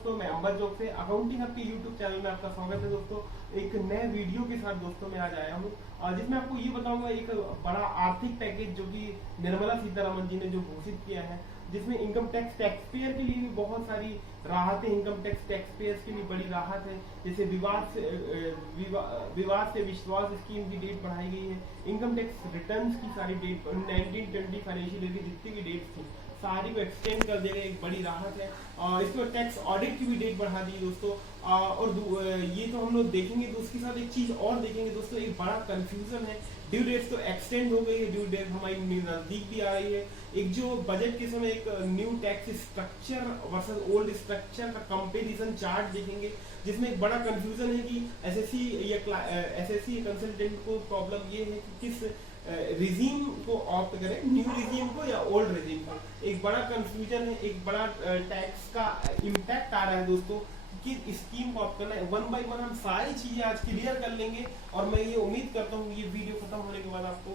दोस्तों, मैं अंबर जॉब से अकाउंटिंग आपके यूट्यूब चैनल में आपका स्वागत है दोस्तों। एक नए वीडियो के साथ दोस्तों मैं आज आया हूँ जिसमें आपको ये बताऊंगा एक बड़ा आर्थिक पैकेज जो कि निर्मला सीतारमण जी ने जो घोषित किया है, जिसमें इनकम टैक्स टैक्सपेयर के लिए भी बहुत सारी राहतें, इनकम टैक्स टैक्सपेयर्स के लिए बड़ी राहत है। जैसे विवाद से विश्वास स्कीम की डेट बढ़ाई गई है। इनकम टैक्स रिटर्न्स की सारी डेट 1920 फाइनेंशियल ईयर की जितनी भी डेट्स थी सारी को एक्सटेंड कर दिया गया, एक बड़ी राहत है। इसमें टैक्स ऑडिट की भी डेट बढ़ा दी दोस्तों। ये तो हम लोग देखेंगे, तो उसके साथ एक चीज और देखेंगे दोस्तों, एक बड़ा कंफ्यूजन है। ड्यू डेट्स तो एक्सटेंड हो गई है, ड्यू डेट हमारी नजदीक भी आ रही है। एक जो बजट के समय एक new tax structure versus old structure का कंपेरिजन चार्ट देखेंगे, जिसमें एक बड़ा कंफ्यूजन है कि एसएससी कंसल्टेंट को प्रॉब्लम ये है कि किस रिजीम को ऑप्ट करें, न्यू रिजीम को या ओल्ड रिजीम को। एक बड़ा कंफ्यूजन है, एक बड़ा टैक्स का इम्पैक्ट आ रहा है दोस्तों कि स्कीम को ऑप्ट करना है। वन बाय वन हम सारी चीजें आज क्लियर कर लेंगे और मैं ये उम्मीद करता हूँ ये वीडियो खत्म होने के बाद आपको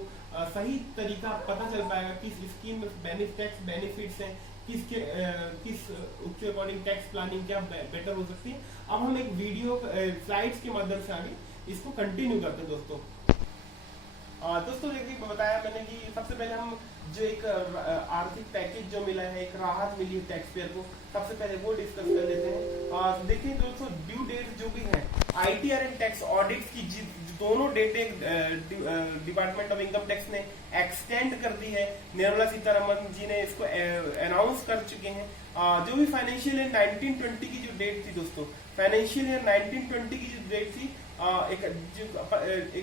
सही तरीका पता चल पाएगा कि इस स्कीम में टैक्स बेनिफिट्स हैं, किस उसके अकॉर्डिंग टैक्स प्लानिंग क्या बेटर हो सकती है। अब हम एक वीडियो स्लाइड्स के माध्यम से आगे इसको कंटिन्यू करते हैं दोस्तों। दोस्तों देखिए, बताया मैंने कि सबसे पहले हम जो एक आर्थिक पैकेज जो मिला है, एक राहत मिली है टैक्स पेयर को, सबसे पहले वो डिस्कस कर लेते हैं। देखिए दोस्तों, ड्यू डेट जो भी है आईटीआर एंड टैक्स ऑडिट की दोनों डेटें डिपार्टमेंट ऑफ इनकम टैक्स ने एक्सटेंड कर दी है। निर्मला सीतारमण जी ने इसको अनाउंस कर चुके हैं। जो भी फाइनेंशियल ईयर 1920 की जो डेट थी दोस्तों, फाइनेंशियल ईयर 1920 की जो डेट थी, एक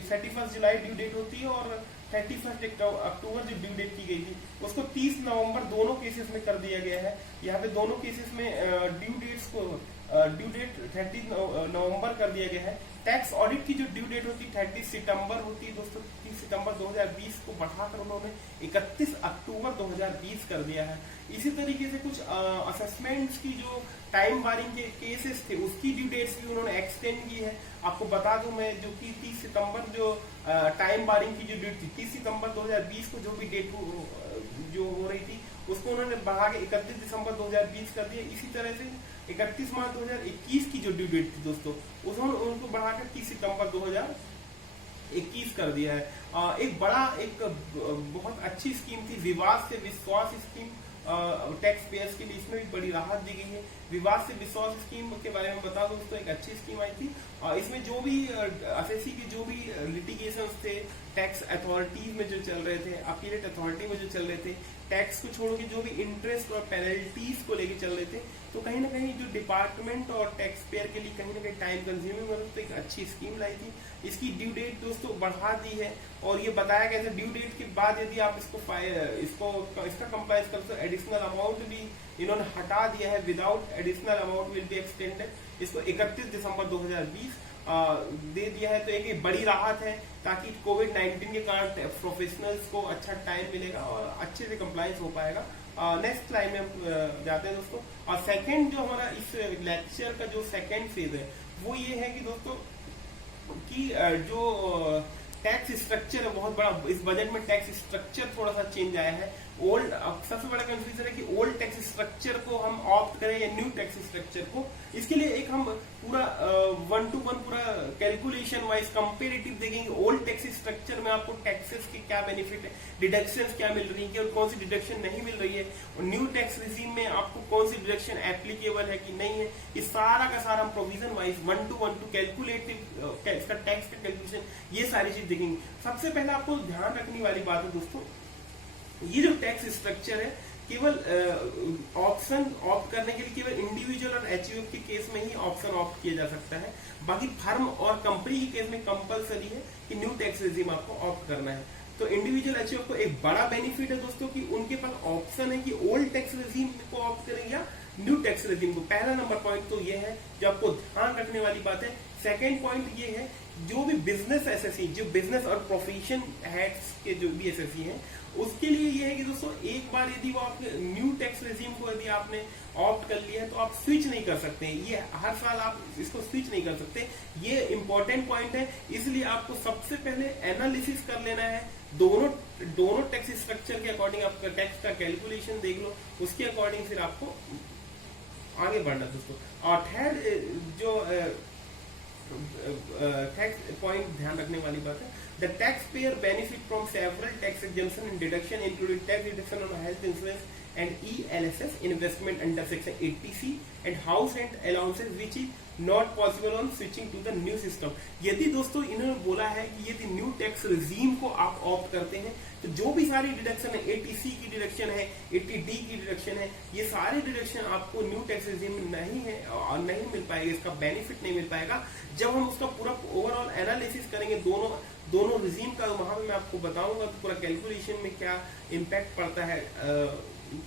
31 जुलाई ड्यू डेट होती है और 31 अक्टूबर जो ड्यू डेट की गई थी उसको 30 नवंबर दोनों केसेस में कर दिया गया है। यहाँ पे दोनों केसेस में ड्यू डेट 30 नवंबर कर दिया गया है। टैक्स ऑडिट की जो ड्यू डेट होती है 30 सितंबर होती है दोस्तों। 30 सितंबर 2020 को बढ़ाकर उन्होंने 31 अक्टूबर 2020 कर दिया है। इसी तरीके से कुछ असेसमेंट्स की जो टाइम बारिंग के केसेस थे उसकी ड्यू डेट्स भी उन्होंने एक्सटेंड की है। आपको बता दूं मैं, जो कि 30 सितंबर जो टाइम बारिंग की जो डेट थी, 30 सितंबर 2020 को जो भी डेट जो हो रही थी उसको उन्होंने बढ़ा के 31 दिसंबर 2020 कर दिया। इसी तरह से 31 मार्च 2021 की जो ड्यू डेट थी दोस्तों, उन्होंने उनको बढ़ाकर 30 सितंबर 2021 कर दिया है। एक बहुत अच्छी स्कीम थी विवाद से विश्वास स्कीम टैक्स पेयर्स के लिए, इसमें भी बड़ी राहत दी गई है। विवाद से विश्वास स्कीम के बारे में बता दो दोस्तों, एक अच्छी स्कीम आई थी। इसमें जो भी एसएससी के जो भी लिटिगेशन थे टैक्स अथॉरिटीज में जो चल रहे थे, अपीलेट अथॉरिटी में जो चल रहे थे, टैक्स को छोड़ के जो भी इंटरेस्ट और पेनल्टीज को लेके चल रहे थे, तो कहीं ना कहीं जो डिपार्टमेंट और टैक्स पेयर के लिए कहीं ना कहीं टाइम कंज्यूमिंग हो तो एक अच्छी स्कीम लाई थी। इसकी ड्यू डेट दोस्तों बढ़ा दी है और ये बताया गया था ड्यू डेट के बाद यदि आप इसका कंप्लाइंस कर तो एडिशनल अमाउंट भी इन्होंने हटा दिया है। Without additional amount will be extended, इसको 31 दिसंबर 2020 दे दिया है। तो एक बड़ी राहत है ताकि कोविड-19 के कारण प्रोफेशनल्स को अच्छा टाइम मिलेगा और अच्छे से कंप्लाइंस हो पाएगा। नेक्स्ट स्लाइड में हम जाते हैं दोस्तों। और सेकंड जो हमारा इस लेक्चर का जो सेकंड फेज है वो ये है कि दोस्तों कि जो टैक्स स्ट्रक्चर है बहुत बड़ा, इस बजट में टैक्स स्ट्रक्चर थोड़ा सा चेंज आया है। सबसे बड़ा कंफ्यूजन है कि ओल्ड टैक्स स्ट्रक्चर को हम ऑप्ट करें या न्यू टैक्स स्ट्रक्चर को। इसके लिए एक हम पूरा 1 to 1 पूरा कैलकुलेशन वाइज कंपेरेटिव देखेंगे। ओल्ड टैक्स स्ट्रक्चर में आपको टैक्सेस के क्या बेनिफिट है, डिडक्शंस क्या मिल रही है और कौन सी डिडक्शन नहीं मिल रही है, और न्यू टैक्स रिजीम में आपको कौन सी डिडक्शन एप्लीकेबल है कि नहीं है। इस सारा का सारा हम प्रोविजन वाइज 1 to 1 कैलकुलेटिव इसका टैक्स का कैलकुलेशन, ये सारी चीज देखेंगे। सबसे पहले आपको ध्यान रखने वाली बात है दोस्तों, ये जो टैक्स स्ट्रक्चर है केवल ऑप्शन ऑप्ट करने के लिए केवल इंडिविजुअल और एचयूएफ के केस में ही ऑप्शन ऑप्ट किया जा सकता है। बाकी फर्म और कंपनी के केस में कंपलसरी है कि न्यू टैक्स रिजीम आपको ऑप्ट करना है। तो इंडिविजुअल एचयूएफ को एक बड़ा बेनिफिट है दोस्तों कि उनके पास ऑप्शन है कि ओल्ड टैक्स रिजीम को ऑप्ट करें या न्यू टैक्स रिजीम को। पहला नंबर पॉइंट तो ये है जो आपको ध्यान रखने वाली बात है। सेकेंड पॉइंट ये है, जो भी बिजनेस एसएससी, जो बिजनेस और प्रोफेशन हेड्स के जो भी एसएससी हैं, उसके लिए ये है कि दोस्तों एक बार यदि वो आपने न्यू टैक्स रेजिम को यदि आपने ऑप्ट कर लिया है तो आप स्विच नहीं कर सकते। ये हर साल आप इसको स्विच नहीं कर सकते, ये इंपॉर्टेंट पॉइंट है। इसलिए आपको सबसे पहले एनालिसिस कर लेना है, दोनों टैक्स स्ट्रक्चर के अकॉर्डिंग आपका टैक्स का कैलकुलेशन देख लो, उसके अकॉर्डिंग फिर आपको आगे बढ़ना दोस्तों। और थर्ड जो टैक्स पॉइंट ध्यान रखने वाली बात है, the tax payer benefit from several tax exemption and deduction including tax deduction on health insurance and ELSS investment under section 80C and house rent allowances which is not possible on switching to the new system। यदि दोस्तों इन्होंने बोला है कि यदि new tax regime को आप opt करते हैं तो जो भी सारी डिडक्शन है, 80C की डिडक्शन है, 80D की डिडक्शन है, ये सारे डिडक्शन आपको न्यू टैक्स रिजीम में नहीं है और नहीं मिल पाएगा, इसका बेनिफिट नहीं मिल पाएगा। जब हम उसका पूरा ओवरऑल एनालिसिस करेंगे दोनों रिजीम का, वहां पे मैं आपको बताऊंगा तो पूरा कैलकुलेशन में क्या इम्पैक्ट पड़ता है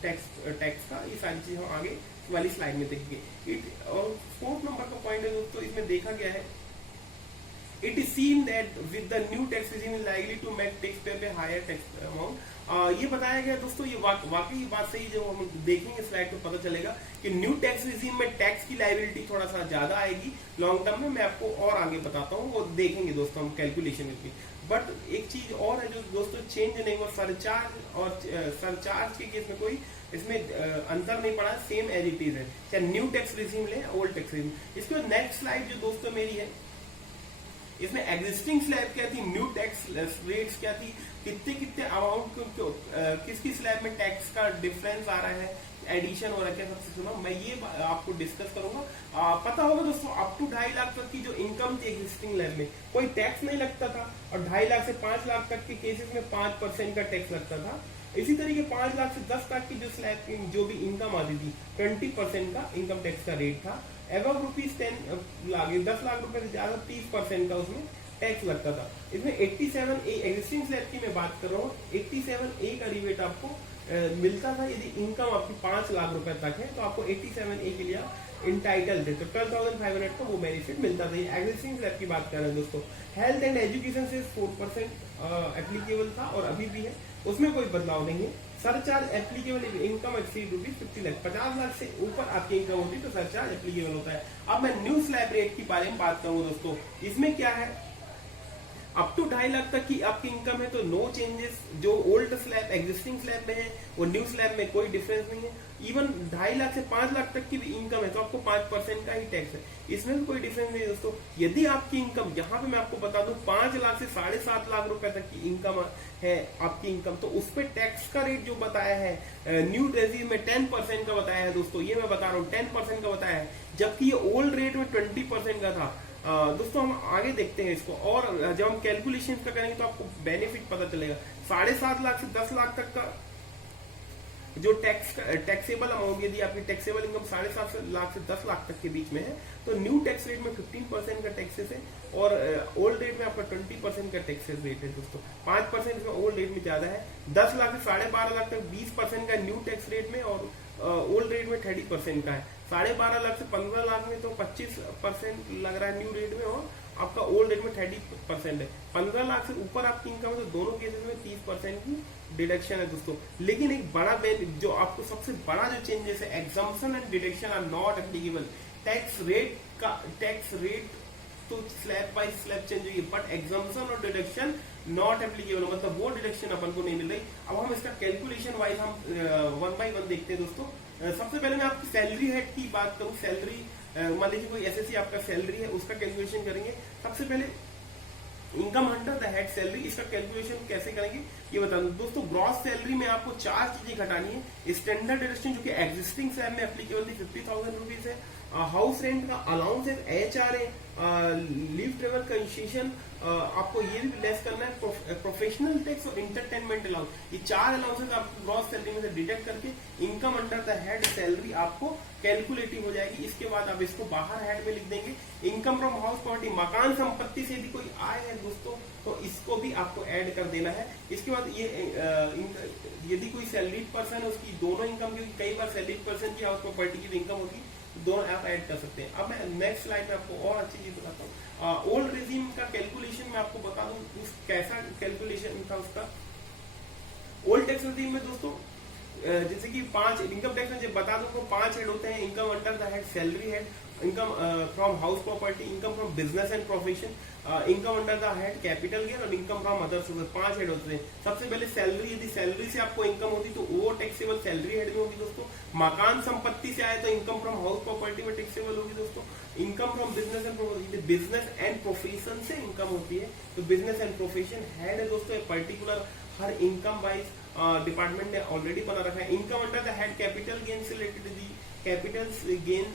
टैक्स का, ये सारी चीजें हम आगे वाली स्लाइड में देखेंगे। और फोर्थ नंबर का पॉइंट है दोस्तों, इसमें देखा गया है it is seen that with the new tax regime is likely to make tax payer pay higher tax amount. ये बताया गया दोस्तों, ये वाकई बात सही, जो हम देखेंगे स्लाइड में पता चलेगा कि न्यू टैक्स रिजीम में टैक्स की लायबिलिटी थोड़ा सा ज्यादा आएगी लॉन्ग टर्म में। मैं आपको और आगे बताता हूँ, वो देखेंगे दोस्तों हम कैलकुलेशन में। बट एक चीज और है जो दोस्तों चेंज नहीं हुआ, सरचार्ज और सरचार्ज के केस में कोई इसमें अंतर नहीं पड़ा, सेम एज इट इज है, चाहे न्यू टैक्स रिजीम ले ओल्ड टैक्स रिजीम। इसके बाद नेक्स्ट स्लाइड जो दोस्तों मेरी है, इसमें एग्जिस्टिंग स्लैब क्या थी, न्यू टैक्स रेट्स क्या थी, कितने अमाउंट किस स्लैब में टैक्स का डिफरेंस आ रहा है, एडिशन हो रहा है क्या, सबसे सुना मैं ये आपको डिस्कस करूंगा। पता होगा दोस्तों अप टू 2.5 लाख तक की जो इनकम थी एग्जिस्टिंग लैब में कोई टैक्स नहीं लगता था, और 2.5 लाख से 5 लाख तक के केसेस में 5% का टैक्स लगता था। इसी तरीके 5 लाख से 10 लाख की जो स्लैब की जो भी इनकम आती थी 20% का इनकम टैक्स का रेट था। एबव ₹10 लाख 10 लाख रुपए से ज्यादा 30% का उसमें टैक्स लगता था। इसमें 87A एग्जिस्टिंग स्लैब की मैं बात कर रहा हूँ, 87A का रिबेट आपको मिलता था। यदि इनकम आपकी 5 लाख रुपए तक है तो आपको 87A के लिए इंटाइटल थे, तो 12,500 का वो बेनिफिट मिलता था। ये एग्जिस्टिंग स्लैब की बात कर रहे हैं दोस्तों। हेल्थ एंड एजुकेशन से 4% एप्लीकेबल था और अभी भी है, उसमें कोई बदलाव नहीं है। Surcharge applicable income exceed ₹50 lakh, 50 lakh से ऊपर आपकी इनकम होती है तो सरचार्ज एप्लीकेबल होता है। अब मैं न्यू स्लैब रेट के बारे में बात करूँ दोस्तों, इसमें क्या है, अप टू 2.5 लाख तक की आपकी इनकम है तो नो चेंजेस। जो ओल्ड स्लैब एग्जिस्टिंग स्लैब में है वो न्यू स्लैब में कोई डिफरेंस नहीं है। इवन 2.5 लाख से 5 लाख तक की भी इनकम है तो आपको 5% का ही टैक्स है, इसमें भी कोई डिफरेंस नहीं है दोस्तों। यदि आपकी इनकम, यहाँ पे मैं आपको बता दूं 5 लाख से 7.5 लाख रुपए तक की इनकम है आपकी इनकम, तो उस पर टैक्स का रेट जो बताया है न्यू रेजिम में 10% का बताया है दोस्तों, ये मैं बता रहा हूँ 10% का बताया है, जबकि ये ओल्ड रेट में 20% का था। दोस्तों हम आगे देखते हैं इसको, और जब हम कैलकुलेशन का करेंगे तो आपको बेनिफिट पता चलेगा। 7.5 लाख से 10 लाख तक का जो टैक्सेबल अमाउंट, यदि आपकी टैक्सेबल इनकम 7.5 लाख से 10 लाख तक के बीच में है तो न्यू टैक्स रेट में 15% का टैक्सेस है और ओल्ड रेट में आपका 20% का टैक्सेस रेट है दोस्तों। 5% इसमें ओल्ड रेट में ज्यादा है। 10 लाख से 12.5 लाख तक 20% का न्यू टैक्स रेट में और ओल्ड रेट में 30% का है। 12.5 लाख से 15 लाख में तो 25% लग रहा है न्यू रेट में और आपका ओल्ड रेट में 30% है। 15 लाख से ऊपर आपकी इनकम है तो दोनों केसेस में 30% की डिडक्शन है दोस्तों। लेकिन एक बड़ा जो आपको सबसे बड़ा जो चेंजेस है, exemption and deduction are not applicable. Tax rate तो स्लैब बाय स्लैब चेंज हुई है, बट एग्जम्पशन और डिडक्शन नॉट एप्लीकेबल, मतलब वो डिडक्शन अपन को नहीं मिल रही। अब हम इसका कैलकुलेशन वाइज हम 1 by 1 देखते हैं दोस्तों। सबसे पहले मैं आपकी सैलरी हेड की बात करूं, सैलरी मान लीजिए कोई एसएससी आपका सैलरी है, उसका कैलकुलेशन करेंगे। सबसे पहले income under the head salary, इसका कैलकुलेशन कैसे करेंगे ये बता दूं दोस्तों। ग्रॉस सैलरी में आपको 4 चीजें घटानी है। स्टैंडर्ड डिडक्शन जो कि एग्जिस्टिंग स्लैब में एप्लीकेबल थी 50,000 रुपीज है। हाउस रेंट का अलाउंस है, HRA, लीव ट्रेवल कंसेशन, आपको ये भी लेस करना है। प्रोफेशनल टैक्स और इंटरटेनमेंट अलाउंस, ये 4 अलाउंसेस आपको ग्रॉस सैलरी में से डिडक्ट करके income under the head salary आपको कैलकुलेटिव हो जाएगी। इसके बाद आप इसको बाहर हेड में लिख देंगे। इनकम फ्रॉम हाउस प्रॉपर्टी, मकान संपत्ति से यदि कोई आय है दोस्तों तो इसको भी आपको ऐड कर देना है। इसके बाद ये यदि कोई सैलरीड पर्सन है उसकी दोनों इनकम, क्योंकि कई बार सैलरीड पर्सन की हाउस प्रॉपर्टी की इनकम होगी, दोनों आप ऐड कर सकते हैं। अब मैं नेक्स्ट स्लाइड में आपको और अच्छी चीज बताता हूँ। ओल्ड रेजिम का कैलकुलेशन मैं आपको बता दूं कैसा कैलकुलेशन था उसका। ओल्ड टैक्स रेजिम में दोस्तों जैसे कि 5 इनकम टैक्स में जब बता दूं तो 5 हेड होते हैं। Income under the head, salary head, income from house property, income from business and profession, income under the head capital gain और income from other sources. 5 head होते हैं। सबसे पहले सैलरी, यदि सैलरी से आपको इनकम होती तो वो टैक्सेबल सैलरी हेड में होगी दोस्तों। मकान संपत्ति से आए तो इनकम फ्रॉम हाउस प्रॉपर्टी में टैक्सेबल होगी दोस्तों। Income from business and profession, business and profession से इनकम होती है तो बिजनेस एंड प्रोफेशन हेड है दोस्तों। पर्टिकुलर हर इनकम वाइज डिपार्टमेंट ने ऑलरेडी बना रखा है। Income under the head capital gain से रिलेटेड दी कैपिटल गेन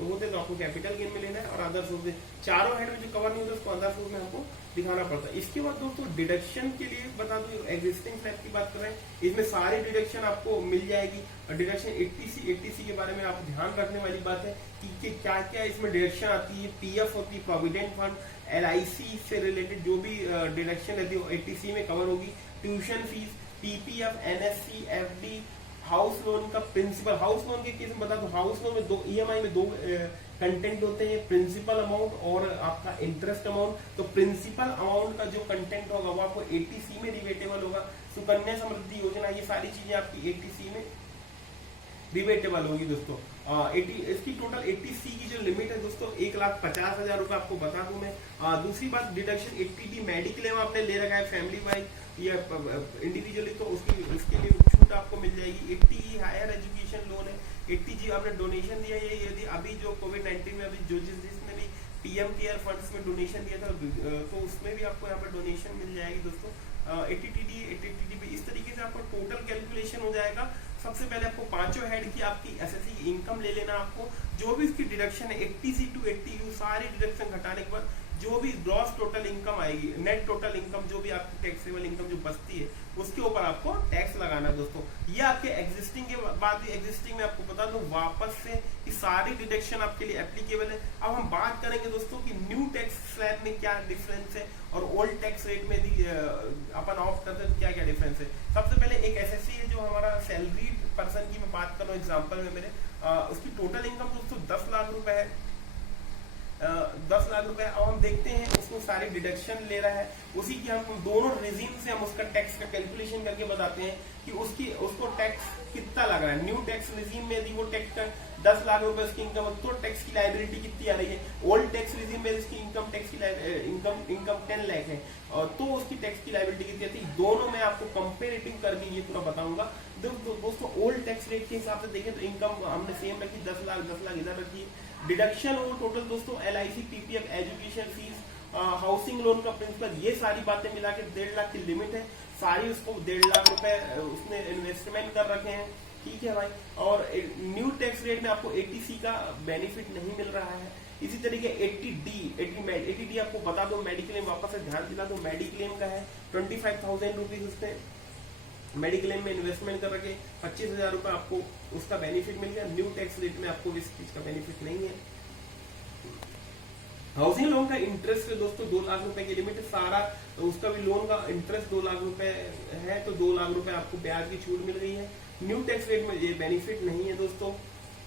होते तो आपको कैपिटल गेन में लेना है और अदर सोर्स। चारों हेड में जो कवर नहीं होता उसको अदर सोर्स में हमको दिखाना पड़ता है। इसके बाद दोस्तों डिडक्शन के लिए बता दूं, एग्जिस्टिंग स्लैब की बात कर रहे हैं, इसमें सारी डिडक्शन आपको मिल जाएगी। और डिडक्शन 80C के बारे में आप ध्यान रखने वाली बात है कि क्या क्या इसमें डिडक्शन आती है। पीएफ होती है, प्रोविडेंट फंड, एलआईसी से रिलेटेड जो भी डिडक्शन रहती है वो 80C में कवर होगी। Tuition fees, PPF, NSC, FD, house loan का प्रिंसिपल। हाउस लोन के केस में बता दो, हाउस लोन में दो ईएमआई में दो कंटेंट होते हैं, प्रिंसिपल अमाउंट और आपका इंटरेस्ट अमाउंट। तो प्रिंसिपल अमाउंट का जो कंटेंट होगा वो आपको 80C में रिवेटेबल होगा। सुकन्या समृद्धि योजना, ये सारी चीजें आपकी 80C में रिवेटेबल होगी दोस्तों। इसकी टोटल 80C की जो लिमिट है दोस्तों 1,50,000 रुपए आपको बता दूं मैं। दूसरी बात, डिडक्शन 80D मेडिक्लेम आपने ले रखा है फैमिली वाइज या इंडिविजुअली तो उसके लिए छूट आपको मिल जाएगी। 80E हायर एजुकेशन लोन है। 80G आपने डोनेशन दिया है, यदि अभी जो कोविड-19 में अभी जो जिसने भी पीएम केयर फंड्स में डोनेशन दिया था तो उसमें भी आपको यहाँ पर डोनेशन मिल जाएगी दोस्तों। 80TD 80TDB इस तरीके से आपको टोटल कैलकुलेशन हो जाएगा। सबसे पहले आपको पांचों हेड की आपकी एसएससी इनकम ले लेना। आपको जो भी इसकी डिडक्शन है 80C to 80U सारी डिडक्शन घटाने के बाद जो भी ग्रॉस टोटल इनकम आएगी, नेट टोटल इनकम जो भी आपकी टैक्सेबल इनकम जो बचती है उसके ऊपर आपको टैक्स लगाना है दोस्तों। ये आपके एग्जिस्टिंग के बाद एग्जिस्टिंग में आपको बता दूं वापस से कि सारी डिडक्शन आपके लिए एप्लीकेबल है। अब हम बात करेंगे दोस्तों कि न्यू टैक्स स्लैब में क्या डिफरेंस है और ओल्ड टैक्स रेट में अपन ऑफ करते हैं क्या क्या डिफरेंस है। सबसे पहले एक एसएससी है जो हमारा सैलरी पर्सन की मैं बात कर रहा हूँ एग्जाम्पल में मेरे, उसकी टोटल इनकम दोस्तों 10 लाख रुपए है। 10 लाख रुपए। अब हम देखते हैं उसको सारी डिडक्शन ले रहा है, उसी की हम दोनों रिजीम से हम उसका टैक्स का कैलकुलेशन करके बताते हैं कि उसको टैक्स कितना लग रहा है। न्यू टैक्स रिजीम में यदि वो टैक्स का 10 लाख रुपए उसकी इनकम तो टैक्स की लायबिलिटी कितनी आ रही है। ओल्ड टैक्स रिजीम में इसकी इनकम टैक्स की इनकम 10 लाख है तो उसकी टैक्स की लायबिलिटी कितनी आती है। दोनों में आपको कंपेरेटिव करके ये पूरा बताऊंगा। दोस्तों ओल्ड टैक्स रेट के हिसाब से देखें तो इनकम हमने सेम रखी 10 लाख इधर रखी है। डिडक्शन और टोटल दोस्तों LIC, PPF, education fees, housing loan का प्रिंसिपल, ये सारी बातें मिला के 1.5 लाख की लिमिट है। सारी उसको 1.5 लाख रुपए उसने इन्वेस्टमेंट कर रखे हैं, ठीक है भाई। और न्यू टैक्स रेट में आपको 80C का बेनिफिट नहीं मिल रहा है। इसी तरीके 80D आपको बता दो, मेडिक्लेम वापस से ध्यान दिला दो, मेडिक्लेम का है 25,000 रुपीज उसने मेडिक्लेम में इन्वेस्टमेंट कर रखे, 25,000 रुपए आपको उसका बेनिफिट मिल गया। न्यू टैक्स रेट में आपको इस चीज का बेनिफिट नहीं है। हाउसिंग लोन का इंटरेस्ट दोस्तों 2 लाख रुपए की लिमिट है। सारा उसका भी लोन का इंटरेस्ट 2 लाख रुपए है तो 2 लाख रुपए आपको ब्याज की छूट मिल रही है। न्यू टैक्स रेट में ये बेनिफिट नहीं है दोस्तों।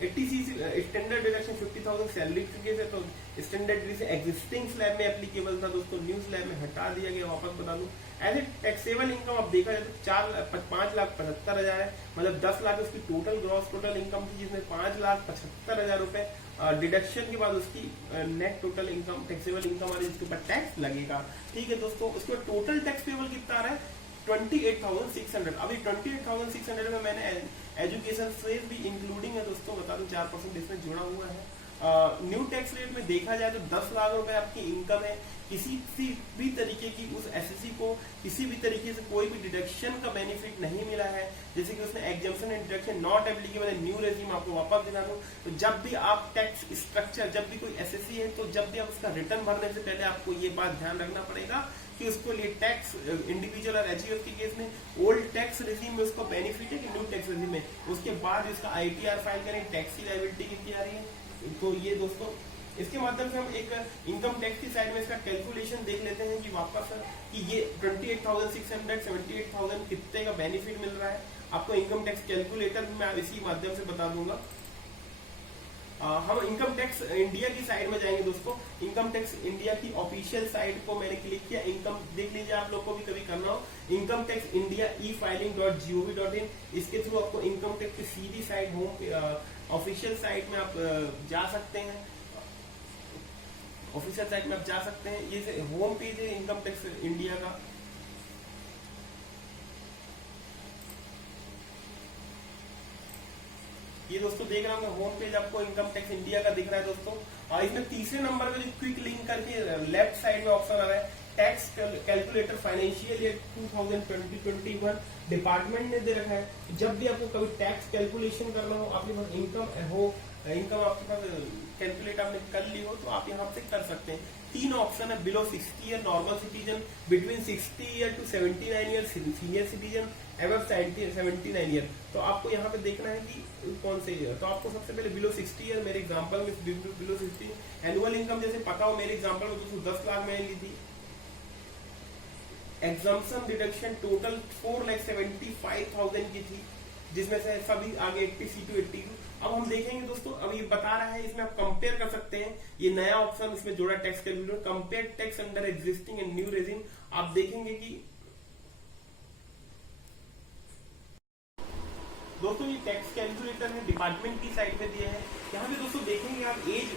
80C स्टैंडर्ड डिडक्शन 50,000 सैलरी के से तो स्टैंडर्ड से एग्जिस्टिंग स्लैब में एप्लीकेबल था दोस्तों, न्यू स्लैब में हटा दिया गया। वापस बता दूं एज ए टैक्सेबल इनकम अब देखा जाए तो 5,75,000 है, मतलब 10 लाख उसकी टोटल ग्रॉस टोटल इनकम थी जिसमें 5,75,000 रुपए डिडक्शन के बाद उसकी net total income taxable income आ रही है जिसके ऊपर टैक्स लगेगा, ठीक है दोस्तों। उसके बाद टोटल टैक्स पेबल कितना आ रहा है 28,600। अभी 28,600 में मैंने एजुकेशन फीस भी इंक्लूडिंग है दोस्तों, बता दूं 4% इसमें जुड़ा हुआ है। न्यू टैक्स रेट में देखा जाए तो 10 लाख रुपए आपकी इनकम है, किसी भी तरीके की उस एसएससी को किसी भी तरीके से कोई भी डिडक्शन का बेनिफिट नहीं मिला है, जैसे कि उसने exemption and deduction not applicable है। न्यू रेजिम आपको वापस दिखा दूं तो जब भी आप टैक्स स्ट्रक्चर, जब भी कोई एसएससी है तो जब भी आप उसका रिटर्न भरने से पहले आपको ये बात ध्यान रखना पड़ेगा कि उसको लिए टैक्स इंडिविजुअल और एचयूएफ के केस में ओल्ड टैक्स रेजिम में उसको बेनिफिट है कि न्यू टैक्स रेजिम में। उसके बाद इसका आईटीआर फाइल करें, टैक्स की लायबिलिटी कितनी आ रही है। तो ये दोस्तों इसके माध्यम से हम एक इनकम टैक्स की साइड में इसका कैलकुलेशन देख लेते हैं कि वापस कि ये 28,600 78,000 कितने का बेनिफिट मिल रहा है आपको। इनकम टैक्स कैलकुलेटर मैं इसी माध्यम से बता दूंगा। हम इनकम टैक्स इंडिया की साइड में जाएंगे दोस्तों। इनकम टैक्स इंडिया की ऑफिशियल साइट को मैंने क्लिक किया। इनकम देख लीजिए, आप लोग को भी कभी करना हो, इनकम टैक्स इंडिया e-filing.gov.in, इसके थ्रू आपको इनकम टैक्स की सीधी साइट होम ऑफिशियल साइट में आप जा सकते हैं। ऑफिशियल साइट में आप जा सकते हैं। ये होम पेज है इनकम टैक्स इंडिया का। ये दोस्तों देख रहा हूँ होम पेज आपको इनकम टैक्स इंडिया का दिख रहा है दोस्तों। और इसमें तीसरे नंबर पे जो क्विक लिंक करके लेफ्ट साइड में ऑप्शन आ रहा है tax calculator financial year 2020-21 department ने दे रखा है। जब भी आपको कभी टैक्स कैलकुलेशन करना हो, आपके पास इनकम आपके पास कैलकुलेट आपने कर ली हो, तो आप यहाँ से कर सकते हैं। 3 ऑप्शन है, below 60 year normal citizen, between 60 year to 79 year senior citizen, above 79 year. तो आपको यहाँ पे देखना है कि कौन से ईयर। तो आपको सबसे पहले बिलो 60 ईयर, मेरे एग्जांपल में बिलो 60 एनुअल इनकम जैसे पता हो, मेरे एग्जांपल में दोस्तों 10 लाख मैंने ली थी। एग्जाम्पशन डिडक्शन टोटल 4,75,000 की थी, जिसमें से सभी आगे 80C to 82। अब हम देखेंगे दोस्तों, अब ये बता रहा है, इसमें आप कंपेयर कर सकते हैं। ये नया ऑप्शन इसमें जोड़ा tax calculator, compare tax under existing and new regime. आप देखेंगे कि दोस्तों ये टैक्स कैलकुलेटर है, डिपार्टमेंट की साइड पे दिया है। यहाँ पे दोस्तों देखेंगे आप एज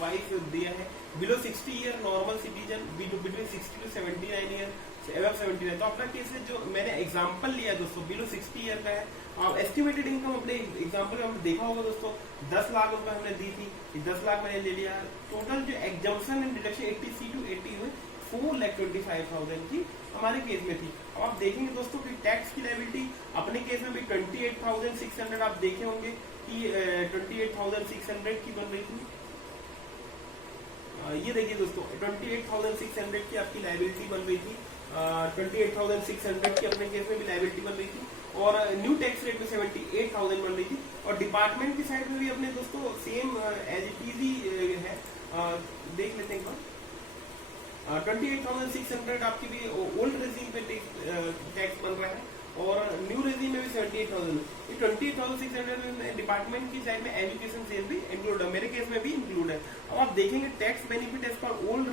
वाइज दिया है, below 60 year normal citizen, between 60 to 79 year, above 79। तो अपना केस है जो मैंने एग्जांपल लिया दोस्तों, बिलो 60 ईयर का है। अब एस्टिमेटेड इनकम अपने एग्जांपल में हमने देखा होगा दोस्तों, 10 लाख रुपए हमने दी थी, 10 लाख मैंने ले लिया। टोटल जो exemption and deduction 80C to 80 हुए 4,25,000 की हमारे केस में थी। अब आप देखेंगे दोस्तों कि टैक्स की लायबिलिटी अपने केस में भी 28,600 आप देखे होंगे कि 28,600 की बन रही थी। ये देखिए दोस्तों 28,600 की आपकी लायबिलिटी बन रही थी। 28,600 की अपने केस में भी लायबिलिटी बन रही थी, और न्यू टैक्स रेट में 78,000 बन रही थी। और डिपार्टमेंट की साइड में भी अपने दोस्तों सेम एज इट इज ही है। देख लेते हैं 28,600 आपकी भी ओल्ड रेजिम पे टैक्स बन रहा है, और न्यू रेजिम में भी 78,000। ये 28,600 में डिपार्टमेंट की साइड में एजुकेशन सेल भी इंक्लूड है, मेरे केस में भी इंक्लूड है। अब आप देखेंगे tax benefit as per old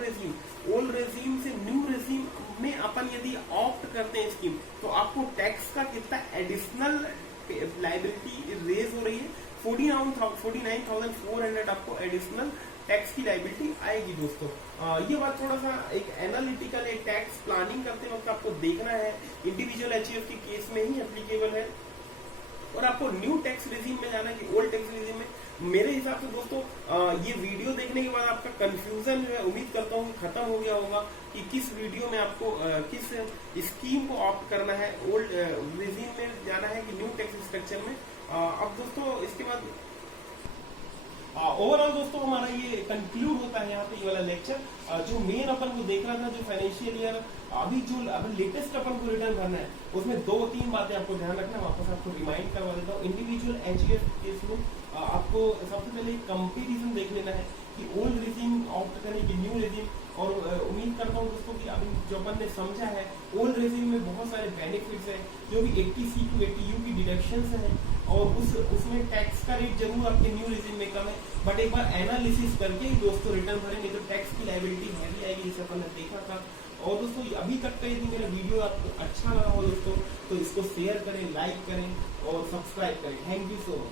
regime से न्यू रेजिम में अपन यदि ऑप्ट करते हैं स्कीम, तो आपको टैक्स का कितना एडिशनल लाइबिलिटी रेज हो रही है, 49,400 आपको एडिशनल टैक्स की लायबिलिटी आएगी दोस्तों। ये बात थोड़ा सा एक एनालिटिकल एक टैक्स प्लानिंग करते वक्त आपको देखना है, इंडिविजुअल एचईएफ के केस में ही एप्लीकेबल है। और आपको न्यू टैक्स रेजिम में जाना कि ओल्ड टैक्स रेजिम में। मेरे हिसाब से दोस्तों ये वीडियो देखने के बाद आपका कंफ्यूजन जो है, उम्मीद करता हूँ खत्म हो गया होगा कि किस वीडियो में आपको किस स्कीम को ऑप्ट करना है, ओल्ड रेजिम में जाना है कि न्यू टैक्स स्ट्रक्चर में। अब दोस्तों इसके बाद ओवरऑल दोस्तों हमारा ये कंक्लूड होता है यहाँ पे ये वाला लेक्चर। जो मेन अपन को देख रहा था, जो फाइनेंशियल ईयर अभी लेटेस्ट अपन को रिटर्न करना है, उसमें 2-3 बातें आपको ध्यान रखना है। वापस आपको रिमाइंड करवा देता हूँ। इंडिविजुअल एचईएफ केस में आपको सबसे पहले कंपेरिजन देख लेना है कि ओल्ड रेजिम ऑप्ट करें कि न्यू रेजिम। और उम्मीद करता हूँ दोस्तों कि अभी जो अपन ने समझा है, ओल्ड रेजिम में बहुत सारे बेनिफिट्स हैं, जो भी 80C to 80U की डिडक्शंस हैं, और उसमें टैक्स का रेट जरूर आपके न्यू रेजिम में कम है, बट एक बार एनालिसिस करके ही दोस्तों रिटर्न भरें, नहीं तो टैक्स की लायबिलिटी हैवी आएगी, जैसे अपन ने देखा था। और दोस्तों अभी तक का यदि मेरा वीडियो आपको अच्छा लगा हो दोस्तों, तो इसको शेयर करें, लाइक करें और सब्सक्राइब करें। Thank you so much.